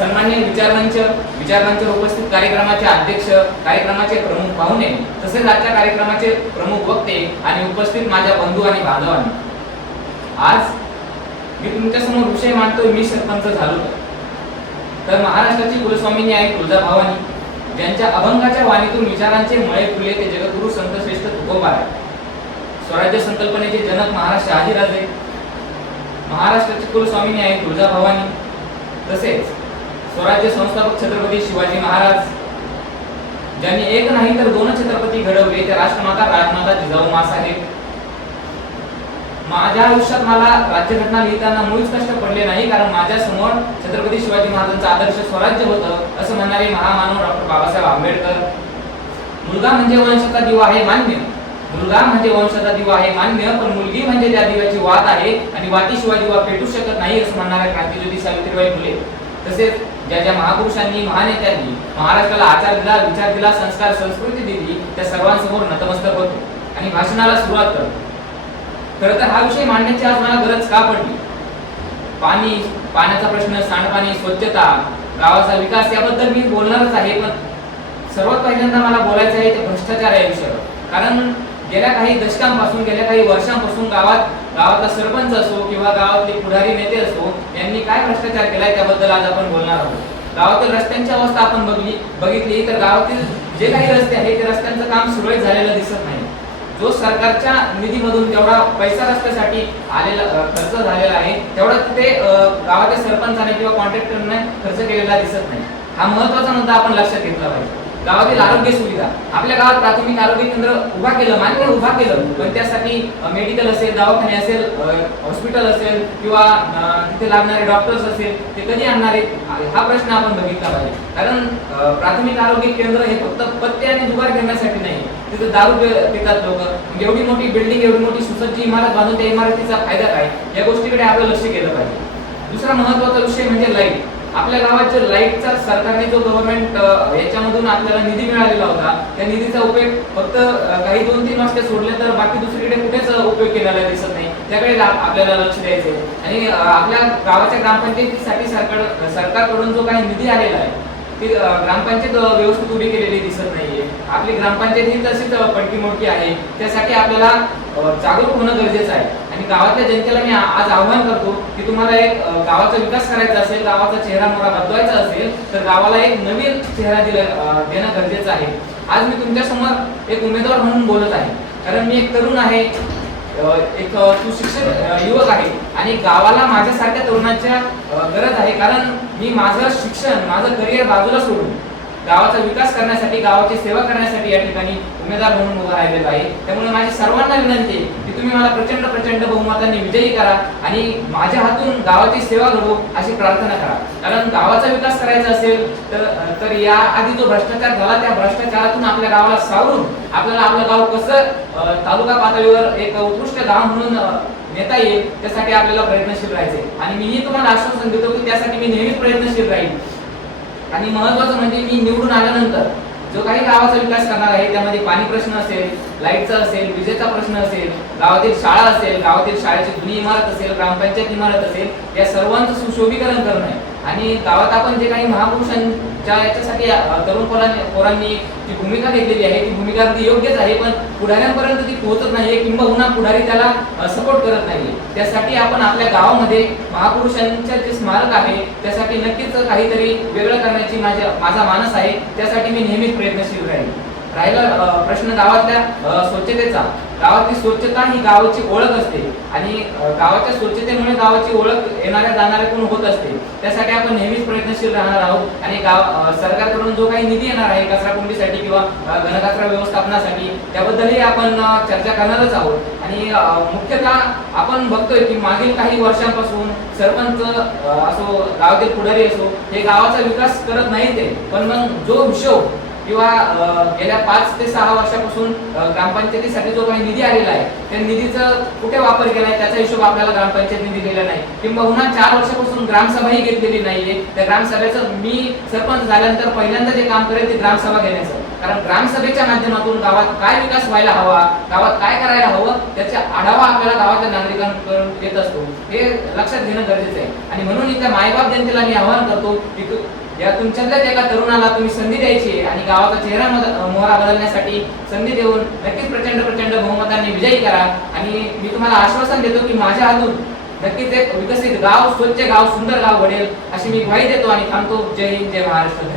सन्मान्य विचारमंच विचारमंच उपस्थित कार्यक्रमाचे अध्यक्ष कार्यक्रमाचे प्रमुख पाहुणे तसेच आजच्या कार्यक्रमाचे प्रमुख वक्ते आणि उपस्थित माझ्या बंधू आणि बांधवांनी आज मी तुमच्यासमोर विषय मांडतो मी सरपंच झालो तर. महाराष्ट्राची कुलस्वामिनी आहे तुळजाभवानी ज्यांच्या अभंगाच्या वाणीतून विचारांचे मळे फुले ते जगद्गुरु संत श्रेष्ठ तुकोबा आहे स्वराज्य संकल्पनेचे जनक महाराज शहाजीराजे महाराष्ट्राची कुलस्वामिनी आहे तुळजाभवानी तसेच स्वराज्य संस्थापक छत्रपती शिवाजी महाराज. ज्यांनी एक नाही तर दोन छत्रपती घडवले ते राष्ट्रमाता राजमाता जिजाऊ मासाहेब माझ्या आयुष्यात मला राज्यघटना लिहिताना मुळीच कष्ट पडले नाही कारण माझ्यासमोर छत्रपती शिवाजी महाराजांचं आदर्श स्वराज्य होतं असं म्हणणारे महामानव डॉक्टर बाबासाहेब आंबेडकर. मुलगा म्हणजे वंशाचा दिवा आहे मान्य. मुलगा म्हणजे वंशाचा दिवा आहे मान्य पण मुलगी म्हणजे त्या दिव्याची वात आहे आणि वातीशिवाय दिवा पेटू शकत नाही असं म्हणणाऱ्या क्रांतीज्योती सावित्रीबाई फुले. तसेच ज्या ज्या महापुरुषांनी महानेत्यांनी महाराष्ट्राला आचार दिला विचार दिला संस्कार संस्कृती दिली त्या सर्वांसमोर नतमस्तक होतो. आणि भाषणाला सुरुवात करतो. खरं तर हा विषय मांडण्याची आज मला गरज का पडली? पाणी पाण्याचा प्रश्न सांडपाणी स्वच्छता गावाचा विकास याबद्दल मी बोलणारच आहे पण सर्वात पहिल्यांदा मला बोलायचं आहे ते भ्रष्टाचार या विषयावर. कारण गेल्या काही दशकांपासून गेल्या काही वर्षांपासून गावात गावातला सरपंच असो किंवा गावातले पुढारी नेते असो यांनी काय भ्रष्टाचार केलाय त्याबद्दल आज आपण बोलणार आहोत. गावातील रस्त्यांची अवस्था आपण बघली बघितली तर गावातील जे काही रस्ते आहेत ते रस्त्यांचं काम सुरळीत झालेलं दिसत नाही. जो सरकारच्या निधीमधून तेवढा पैसा रस्त्यासाठी आलेला खर्च झालेला आहे तेवढा तिथे गावातील सरपंचाने किंवा कॉन्ट्रॅक्टरने खर्च केलेला दिसत नाही. हा महत्त्वाचा मुद्दा आपण लक्षात घेतला पाहिजे. गावातील आरोग्य सुविधा. आपल्या गावात प्राथमिक आरोग्य केंद्र उभा केलं मान्य उभा केलं पण त्यासाठी मेडिकल असेल दवाखाने असेल हॉस्पिटल असेल किंवा तिथे लागणारे डॉक्टर्स असेल ते कधी आणणार आहेत? हा प्रश्न आपण बघितला पाहिजे. कारण प्राथमिक आरोग्य केंद्र हे फक्त पत्ते आणि दुबार घेण्यासाठी नाही तिथे दारू पितात लोक. म्हणजे एवढी मोठी बिल्डिंग एवढी मोठी सुसज्ज इमारत बांधून त्या इमारतीचा फायदा काय? या गोष्टीकडे आपलं लक्ष केलं पाहिजे. दुसरा महत्त्वाचा विषय म्हणजे लाइट आपल्या गावात लाईटचा सरकारने जो गव्हर्नमेंट याच्यामधून आपल्याला निधी मिळालेला होता त्या निधीचा उपयोग फक्त काही दोन तीन वाजता सोडले तर बाकी दुसरीकडे कुठेच उपयोग केलेला दिसत नाही. त्याकडे आपल्याला लक्ष द्यायचे आणि आपल्या गावाच्या ग्रामपंचायतीसाठी सरकार सरकारकडून जो काही निधी आलेला आहे ती ग्रामपंचायत व्यवस्थित उभी केलेली दिसत नाहीये. आपली ग्रामपंचायत ही तशीच पडकी मोडकी आहे. त्यासाठी आपल्याला जागरूक होणं गरजेचं आहे. आणि गावातल्या जनतेला मी आज आव्हान करतो की तुम्हाला एक गावाचा विकास करायचा असेल गावाचा चेहरा मोहरा बदलवायचा असेल तर गावाला एक नवीन चेहरा दिला देणं गरजेचं आहे. आज मी तुमच्यासमोर एक उमेदवार म्हणून बोलत आहे. कारण मी एक तरुण आहे. एक तू शिक्षक युवक आहे. आणि गावाला माझ्यासारख्या तरुणाच्या गरज आहे. कारण मी माझं शिक्षण माझं करिअर बाजूला सोडून गावाचा विकास करण्यासाठी गावाची सेवा करण्यासाठी या ठिकाणी उमेदवार म्हणून उभा राहिलेलो आहे. त्यामुळे माझी सर्वांना विनंती आहे की तुम्ही मला प्रचंड प्रचंड बहुमताने विजयी करा आणि माझ्या हातून गावाची सेवा घडवू अशी प्रार्थना करा. कारण गावाचा विकास करायचा असेल तर तर या आधी जो भ्रष्टाचार झाला त्या भ्रष्टाचारातून आपल्या गावाला सावरून आपल्याला आपलं गाव कसं तालुका पातळीवर एक उत्कृष्ट गाव म्हणून नेता येईल त्यासाठी आपल्याला प्रयत्नशील राहायचे आणि मीही तुम्हाला आश्वासन देतो की त्यासाठी मी नेहमीच प्रयत्नशील राहील आणि महत्वाचं म्हणजे मी निवडून आल्यानंतर जो काही गावाचा विकास करणार आहे त्यामध्ये पाणी प्रश्न असेल लाईटचा असेल विजेचा प्रश्न असेल गावातील शाळा असेल गावातील शाळेची जुनी इमारत असेल ग्रामपंचायत इमारत असेल या सर्वांचं सुशोभीकरण करणं आहे. आणि गावात आपण जे काही महापुरुषांच्या याच्यासाठी तरुण पोरांनी पोरांनी जी भूमिका घेतलेली आहे ती भूमिका अगदी योग्यच आहे पण पुढाऱ्यांपर्यंत ती पोहोचत नाही किंबहुना पुढारी त्याला सपोर्ट करत नाही. त्यासाठी आपण आपल्या गावामध्ये महापुरुषांचे जे स्मारक आहे त्यासाठी नक्कीच काहीतरी वेगळं करण्याची माझ्या माझा मानस आहे त्यासाठी मी नेहमीच प्रयत्नशील राहील राहिला प्रश्न गावातल्या स्वच्छतेचा. गावातली स्वच्छता ही गावाची ओळख असते. आणि गावाच्या स्वच्छतेमुळे गावाची ओळख येणाऱ्या जाणाऱ्या कोण होत असते त्यासाठी आपण नेहमीच प्रयत्नशील राहणार आहोत. आणि गाव सरकारकडून जो काही निधी येणार आहे कचरा कुंडीसाठी किंवा घनकचरा व्यवस्थापनासाठी त्याबद्दलही आपण चर्चा करणारच आहोत. आणि मुख्यतः आपण बघतोय की मागील काही वर्षांपासून सरपंच असो गावातील पुढारी असो हे गावाचा विकास करत नाही ते पण मग जो हिशोब किंवा गेल्या पाच ते सहा वर्षापासून ग्रामपंचायतीसाठी जो काही निधी आलेला आहे त्या निधीचा कुठे वापर केलाय त्याचा हिशोब आपल्याला ग्रामपंचायतीने दिलेला नाही. किंवा चार वर्षापासून ग्रामसभाही घेतलेली नाहीये त्या ग्रामसभेचं मी सरपंच झाल्यानंतर पहिल्यांदा जे काम करेल ते ग्रामसभा घेण्याचं. कारण ग्रामसभेच्या माध्यमातून गावात काय विकास व्हायला हवा गावात काय करायला हवं त्याचा आढावा आपल्याला गावातल्या नागरिकांकडून येत असतो. हे लक्षात घेणं गरजेचं आहे. आणि म्हणून इथल्या मायबाप जनतेला मी आवाहन करतो की या तुमच्यातल्याच एका तरुणाला तुम्ही संधी द्यायची आणि गावाचा चेहरा मोहरा बदलण्यासाठी संधी देऊन नक्कीच प्रचंड प्रचंड बहुमताने विजयी करा. आणि मी तुम्हाला आश्वासन देतो की माझ्या हातून नक्कीच एक विकसित गाव स्वच्छ गाव सुंदर गाव घडेल अशी मी ग्वाही देतो आणि थांबतो. जय हिंद जय महाराष्ट्र.